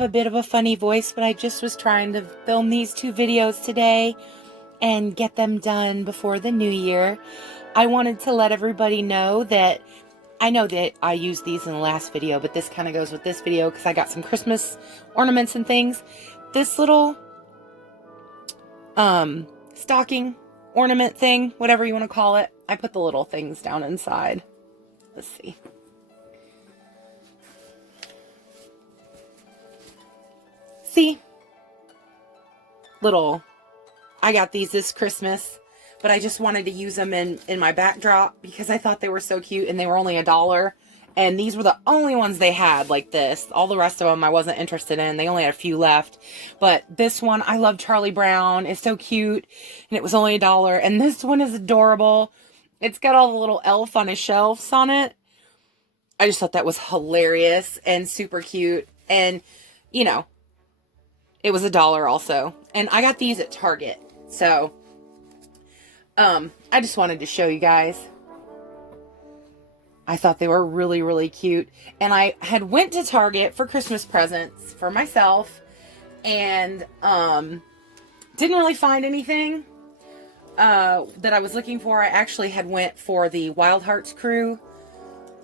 A bit of a funny voice, but I just was trying to film these 2 videos today and get them done before the new year. I wanted to let everybody know that I know that I used these in the last video, but this kind of goes with this video because I got some Christmas ornaments and things. This little stocking ornament thing, whatever you want to call it, I put the little things down inside. Let's see. See? Little, I got these this Christmas, but I just wanted to use them in my backdrop because I thought they were so cute and they were only $1. And these were the only ones they had like this. All the rest of them I wasn't interested in. They only had a few left. But this one, I love Charlie Brown. It's so cute. And it was only $1. And this one is adorable. It's got all the little elf on his shelves on it. I just thought that was hilarious and super cute. And, you know, it was $1 also. And I got these at Target. So, I just wanted to show you guys. I thought they were really, really cute. And I had went to Target for Christmas presents for myself. And, didn't really find anything, that I was looking for. I actually had went for the Wild Hearts crew,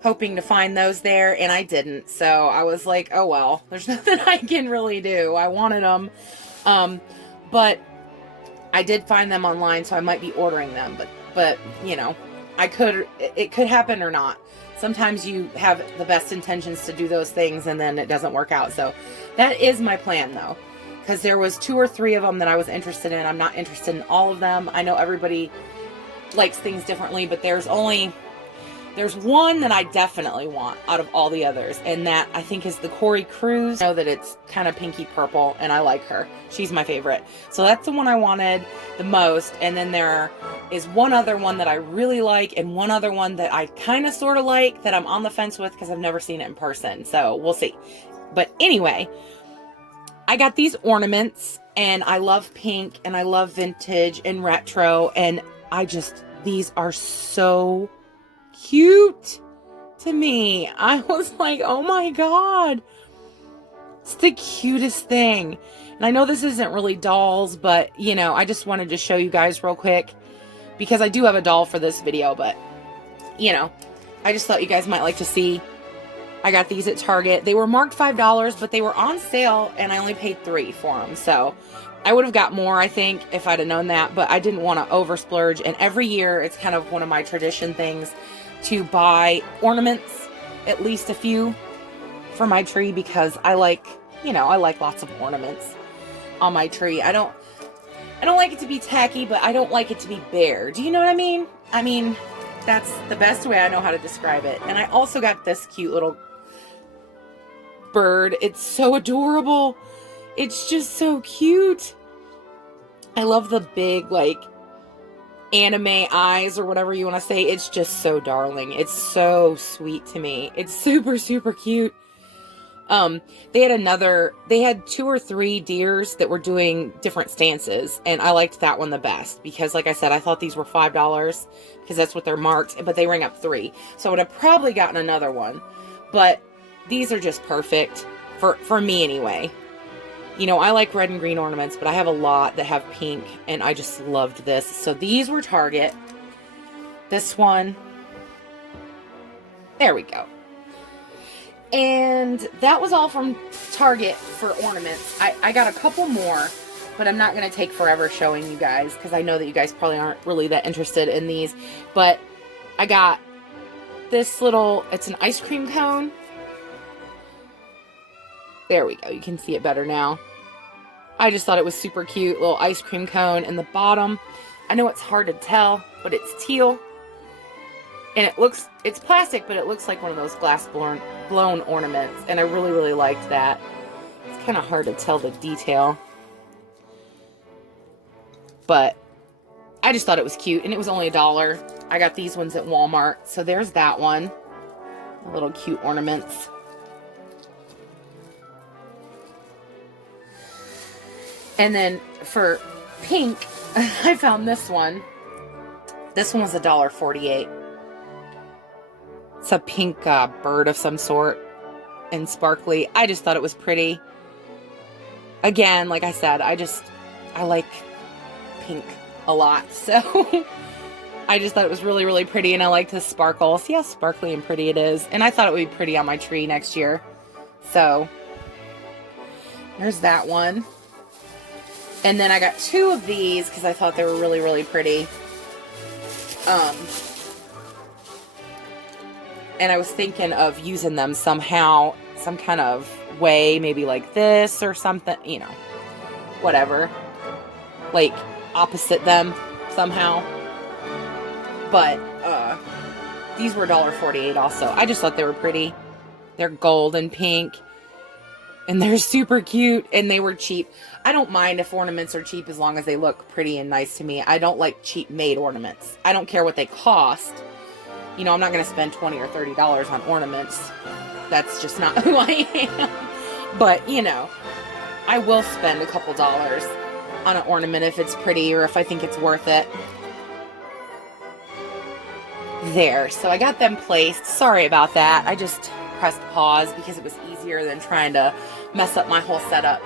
hoping to find those there, and I didn't. So I was like, oh well, there's nothing I can really do. I wanted them, but I did find them online, so I might be ordering them. But you know, it could happen or not. Sometimes you have the best intentions to do those things, and then it doesn't work out. So that is my plan, though, because there was 2 or 3 of them that I was interested in. I'm not interested in all of them. I know everybody likes things differently, but there's one that I definitely want out of all the others, and that I think is the Corey Cruz. I know that it's kind of pinky purple, and I like her. She's my favorite. So that's the one I wanted the most, and then there is one other one that I really like, and one other one that I kind of sort of like that I'm on the fence with because I've never seen it in person, so we'll see. But anyway, I got these ornaments, and I love pink, and I love vintage and retro, and these are so cute to me. I was like, oh my god, it's the cutest thing. And I know this isn't really dolls, but you know, I just wanted to show you guys real quick because I do have a doll for this video, but you know, I just thought you guys might like to see. I got these at Target. They were marked $5, but they were on sale and I only paid $3 for them. So I would have got more, I think, if I'd have known that, but I didn't want to over splurge. And every year it's kind of one of my tradition things to buy ornaments, at least a few, for my tree because I like, you know, I like lots of ornaments on my tree. I don't like it to be tacky, but I don't like it to be bare. Do you know what I mean? I mean, that's the best way I know how to describe it. And I also got this cute little bird. It's so adorable. It's just so cute. I love the big, like, anime eyes or whatever you want to say. It's just so darling. It's so sweet to me. It's super, super cute. They had 2 or 3 deers that were doing different stances, and I liked that one the best because, like I said, I thought these were $5 because that's what they're marked, but they ring up 3. So I would have probably gotten another one, but these are just perfect for me anyway. You know, I like red and green ornaments, but I have a lot that have pink, and I just loved this. So these were Target. This one. There we go. And that was all from Target for ornaments. I got a couple more, but I'm not going to take forever showing you guys because I know that you guys probably aren't really that interested in these. But I got this little, it's an ice cream cone. There we go. You can see it better now. I just thought it was super cute. Little ice cream cone in the bottom. I know it's hard to tell, but it's teal. And it's plastic, but it looks like one of those glass blown ornaments. And I really, really liked that. It's kind of hard to tell the detail. But I just thought it was cute. And it was only $1. I got these ones at Walmart. So there's that one. Little cute ornaments. And then for pink, I found this one. This one was $1.48. It's a pink bird of some sort and sparkly. I just thought it was pretty. Again, like I said, I like pink a lot. So I just thought it was really, really pretty. And I like the sparkle. See how sparkly and pretty it is. And I thought it would be pretty on my tree next year. So there's that one. And then I got 2 of these because I thought they were really, really pretty. And I was thinking of using them somehow, some kind of way, maybe like this or something, you know, whatever. Like opposite them somehow. But these were $1.48 also. I just thought they were pretty. They're gold and pink. And they're super cute, and they were cheap. I don't mind if ornaments are cheap as long as they look pretty and nice to me. I don't like cheap made ornaments. I don't care what they cost. You know, I'm not going to spend $20 or $30 on ornaments. That's just not who I am. But, you know, I will spend a couple dollars on an ornament if it's pretty or if I think it's worth it. There. So I got them placed. Sorry about that. I just pressed pause because it was easier than trying to mess up my whole setup.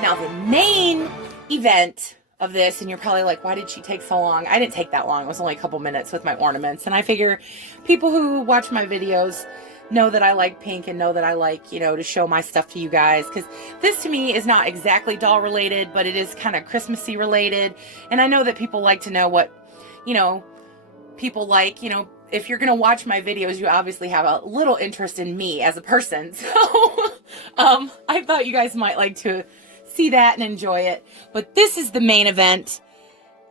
Now the main event of this, and you're probably like, why did she take so long? I didn't take that long. It was only a couple minutes with my ornaments. And I figure people who watch my videos know that I like pink and know that I like, you know, to show my stuff to you guys. Because this to me is not exactly doll related, but it is kind of Christmassy related. And I know that people like to know what, you know, people like, you know, if you're going to watch my videos, you obviously have a little interest in me as a person. So, I thought you guys might like to see that and enjoy it. But this is the main event.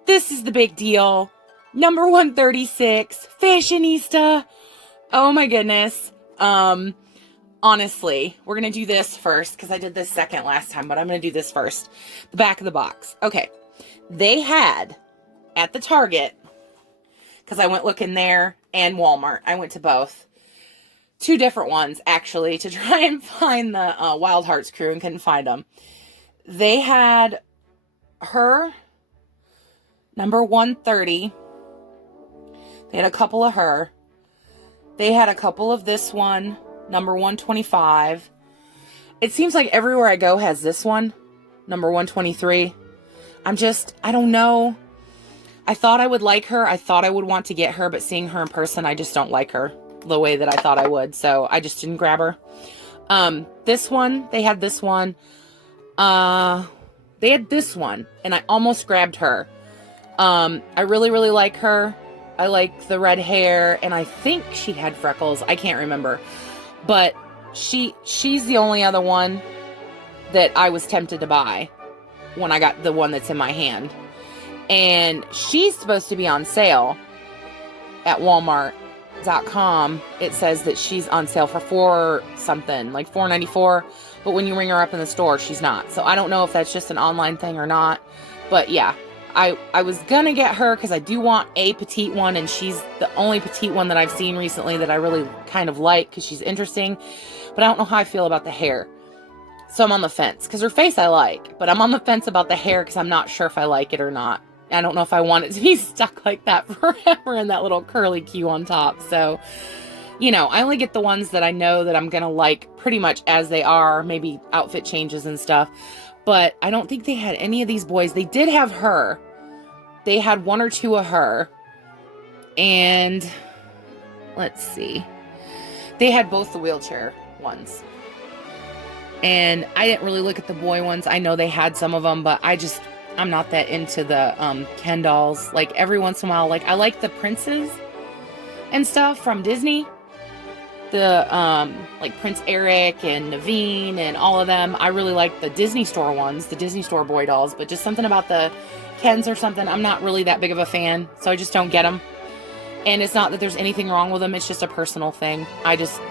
This is the big deal. Number 136, Fashionista. Oh my goodness. Honestly, we're going to do this first because I did this second last time, but I'm going to do this first. The back of the box. Okay. They had at the Target, because I went looking there and Walmart. I went to both. 2 different ones, actually, to try and find the Wild Hearts crew and couldn't find them. They had her, number 130. They had a couple of her. They had a couple of this one, number 125. It seems like everywhere I go has this one, number 123. I don't know. I thought I would like her. I thought I would want to get her, but seeing her in person, I just don't like her the way that I thought I would. So I just didn't grab her. This one, they had this one. They had this one, and I almost grabbed her. I really, really like her. I like the red hair, and I think she had freckles. I can't remember. But she's the only other one that I was tempted to buy when I got the one that's in my hand. And she's supposed to be on sale at Walmart.com. It says that she's on sale for like $4.94. But when you ring her up in the store, she's not. So I don't know if that's just an online thing or not. But yeah, I was going to get her because I do want a petite one. And she's the only petite one that I've seen recently that I really kind of like because she's interesting. But I don't know how I feel about the hair. So I'm on the fence because her face I like. But I'm on the fence about the hair because I'm not sure if I like it or not. I don't know if I want it to be stuck like that forever and that little curly Q on top. So, you know, I only get the ones that I know that I'm going to like pretty much as they are. Maybe outfit changes and stuff. But I don't think they had any of these boys. They did have her. They had 1 or 2 of her. And let's see. They had both the wheelchair ones. And I didn't really look at the boy ones. I know they had some of them, but I'm not that into the Ken dolls. Like every once in a while, like I like the princes and stuff from Disney. The like Prince Eric and Naveen and all of them. I really like the Disney Store ones, the Disney Store boy dolls, but just something about the Kens or something, I'm not really that big of a fan, so I just don't get them. And it's not that there's anything wrong with them, it's just a personal thing. I just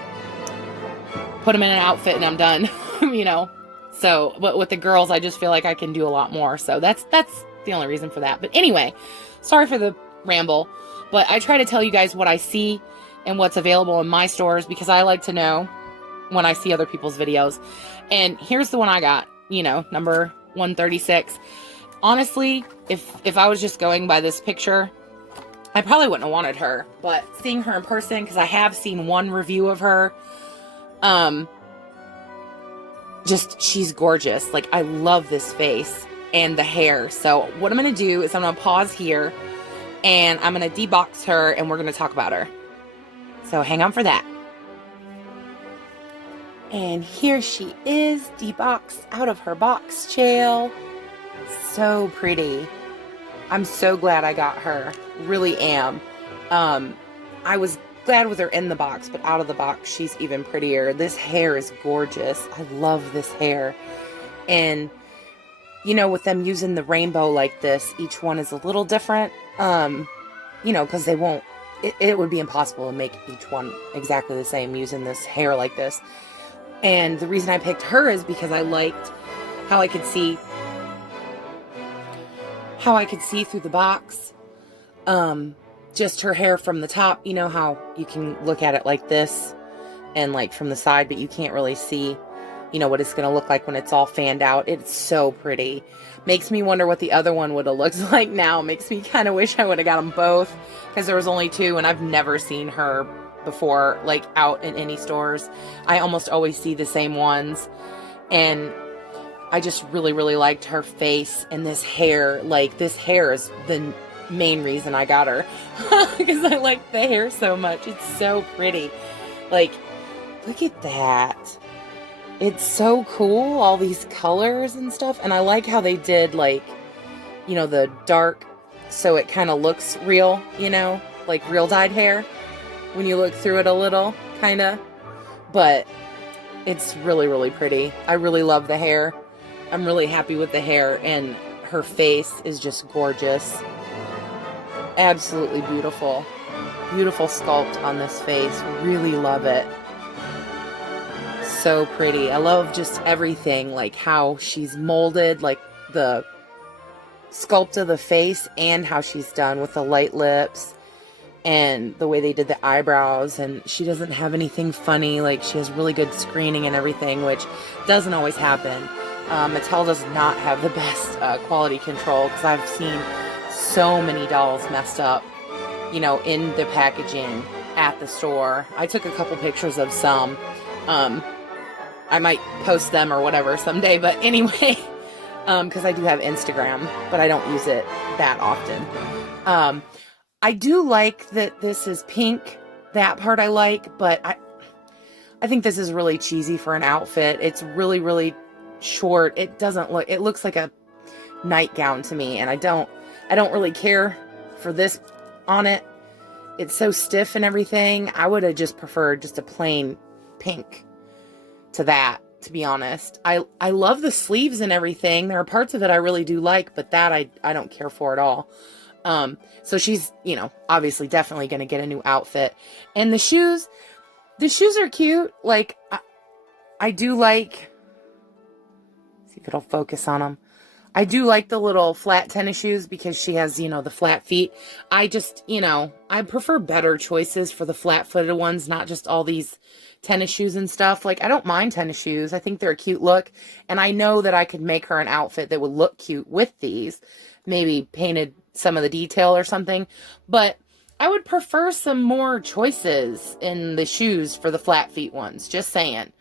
put them in an outfit and I'm done, you know. So, but with the girls, I just feel like I can do a lot more. So that's the only reason for that. But anyway, sorry for the ramble, but I try to tell you guys what I see and what's available in my stores because I like to know when I see other people's videos. And here's the one I got, you know, number 136. Honestly, if I was just going by this picture, I probably wouldn't have wanted her. But seeing her in person, because I have seen one review of her, just, she's gorgeous. Like, I love this face and the hair. So what I'm going to do is I'm going to pause here and I'm going to debox her and we're going to talk about her. So hang on for that. And here she is, deboxed out of her box jail. So pretty. I'm so glad I got her. Really am. I was glad with her in the box, but out of the box, she's even prettier. This hair is gorgeous. I love this hair. And, you know, with them using the rainbow like this, each one is a little different. You know, because they won't, it would be impossible to make each one exactly the same using this hair like this. And the reason I picked her is because I liked how I could see through the box. Just her hair from the top, you know how you can look at it like this and like from the side, but you can't really see, you know, what it's going to look like when it's all fanned out. It's so pretty. Makes me wonder what the other one would have looked like now. Makes me kind of wish I would have got them both, because there was only two and I've never seen her before, like out in any stores. I almost always see the same ones, and I just really, really liked her face and this hair. Like, this hair is the main reason I got her, because I like the hair so much. It's so pretty. Like, look at that. It's so cool, all these colors and stuff. And I like how they did, like, you know, the dark, so it kind of looks real, you know, like real dyed hair when you look through it a little, kind of. But it's really, really pretty. I really love the hair. I'm really happy with the hair, and her face is just gorgeous. Absolutely beautiful. Beautiful sculpt on this face. Really love it. So pretty. I love just everything, like how she's molded, like the sculpt of the face, and how she's done with the light lips and the way they did the eyebrows. And she doesn't have anything funny. Like, she has really good screening and everything, which doesn't always happen. Mattel does not have the best quality control, because I've seen so many dolls messed up, you know, in the packaging at the store. I took a couple pictures of some. I might post them or whatever someday, but anyway, because I do have Instagram, but I don't use it that often. I do like that this is pink. That part I like, but I think this is really cheesy for an outfit. It's really, really short. It looks like a nightgown to me, and I don't really care for this on it. It's so stiff and everything. I would have just preferred just a plain pink to that, to be honest. I love the sleeves and everything. There are parts of it I really do like, but that I don't care for at all. So she's, you know, obviously definitely going to get a new outfit. And the shoes are cute. Like, I do like, see if it'll focus on them. I do like the little flat tennis shoes, because she has, you know, the flat feet. I just, you know, I prefer better choices for the flat-footed ones, not just all these tennis shoes and stuff. Like, I don't mind tennis shoes. I think they're a cute look. And I know that I could make her an outfit that would look cute with these. Maybe painted some of the detail or something. But I would prefer some more choices in the shoes for the flat feet ones. Just saying.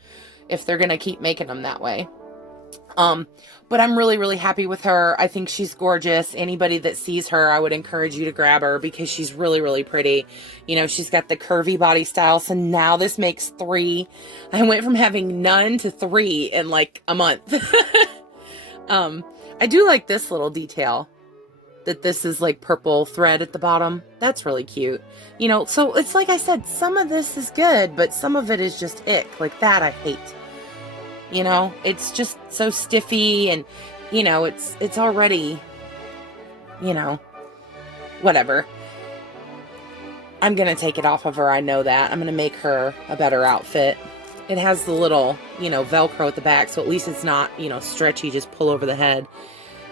If they're going to keep making them that way. But I'm really, really happy with her. I think she's gorgeous. Anybody that sees her, I would encourage you to grab her, because she's really, really pretty. You know, she's got the curvy body style. So now this makes 3. I went from having none to 3 in like a month. I do like this little detail, that this is like purple thread at the bottom. That's really cute. You know, so it's like I said, some of this is good, but some of it is just ick. Like that I hate. You know, it's just so stiffy, and, you know, it's already, you know, whatever. I'm going to take it off of her. I know that. I'm going to make her a better outfit. It has the little, you know, Velcro at the back, so at least it's not, you know, stretchy, just pull over the head.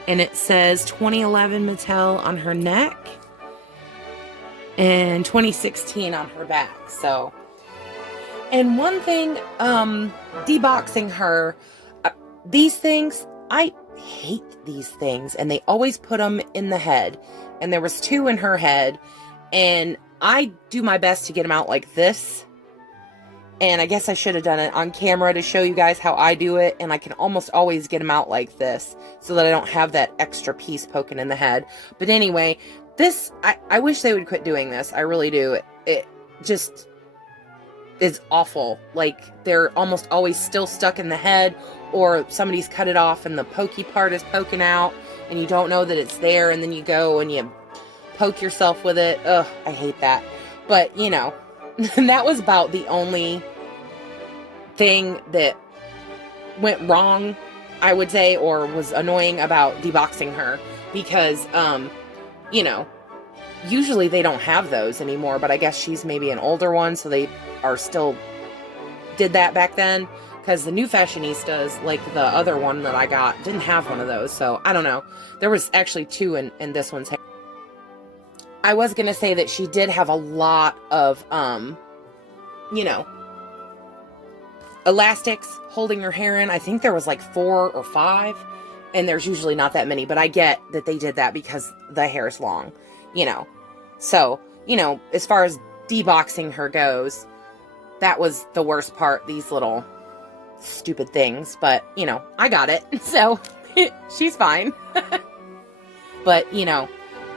And it says 2011 Mattel on her neck and 2016 on her back. So, and one thing, deboxing her, these things, I hate these things, and they always put them in the head, and there was 2 in her head, and I do my best to get them out like this, and I guess I should have done it on camera to show you guys how I do it, and I can almost always get them out like this so that I don't have that extra piece poking in the head. But anyway, this, I wish they would quit doing this. I really do. It just is awful. Like, they're almost always still stuck in the head, or somebody's cut it off and the pokey part is poking out and you don't know that it's there, and then you go and you poke yourself with it. Ugh, I hate that. But, you know, that was about the only thing that went wrong, I would say, or was annoying about deboxing her, because, you know, usually they don't have those anymore, but I guess she's maybe an older one, so they are still did that back then, because the new Fashionistas, like the other one that I got, didn't have one of those. So I don't know. There was actually 2 in this one's hair. I was gonna say that she did have a lot of you know, elastics holding her hair in. I think there was like 4 or 5, and there's usually not that many, but I get that they did that because the hair is long, you know. So, you know, as far as deboxing her goes, that was the worst part, these little stupid things. But, you know, I got it, so she's fine. But, you know,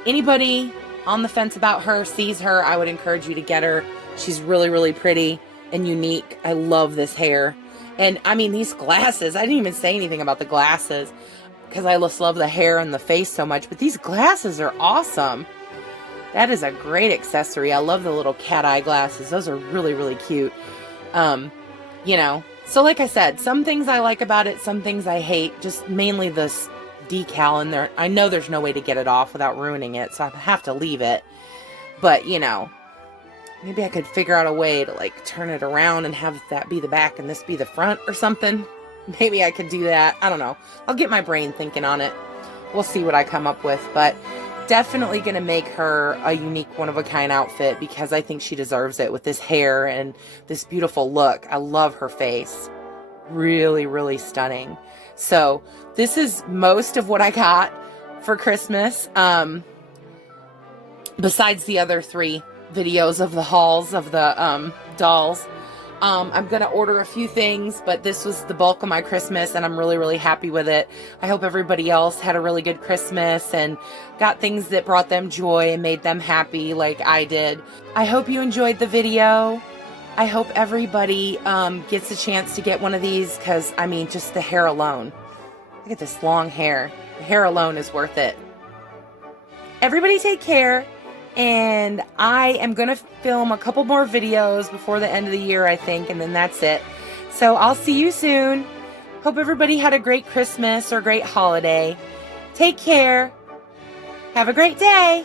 anybody on the fence about her, sees her, I would encourage you to get her. She's really, really pretty and unique. I love this hair. And, I mean, these glasses, I didn't even say anything about the glasses because I just love the hair and the face so much. But these glasses are awesome. That is a great accessory. I love the little cat eye glasses. Those are really, really cute. You know, so like I said, some things I like about it, some things I hate. Just mainly this decal in there. I know there's no way to get it off without ruining it, so I have to leave it. But, you know, maybe I could figure out a way to, like, turn it around and have that be the back and this be the front or something. Maybe I could do that. I don't know. I'll get my brain thinking on it. We'll see what I come up with. But definitely going to make her a unique, one-of-a-kind outfit, because I think she deserves it with this hair and this beautiful look. I love her face. Really, really stunning. So this is most of what I got for Christmas. Besides the other 3 videos of the hauls of the dolls. I'm going to order a few things, but this was the bulk of my Christmas, and I'm really, really happy with it. I hope everybody else had a really good Christmas and got things that brought them joy and made them happy like I did. I hope you enjoyed the video. I hope everybody gets a chance to get one of these, because, I mean, just the hair alone. Look at this long hair. The hair alone is worth it. Everybody take care. And I am going to film a couple more videos before the end of the year, I think, and then that's it. So I'll see you soon. Hope everybody had a great Christmas or great holiday. Take care. Have a great day.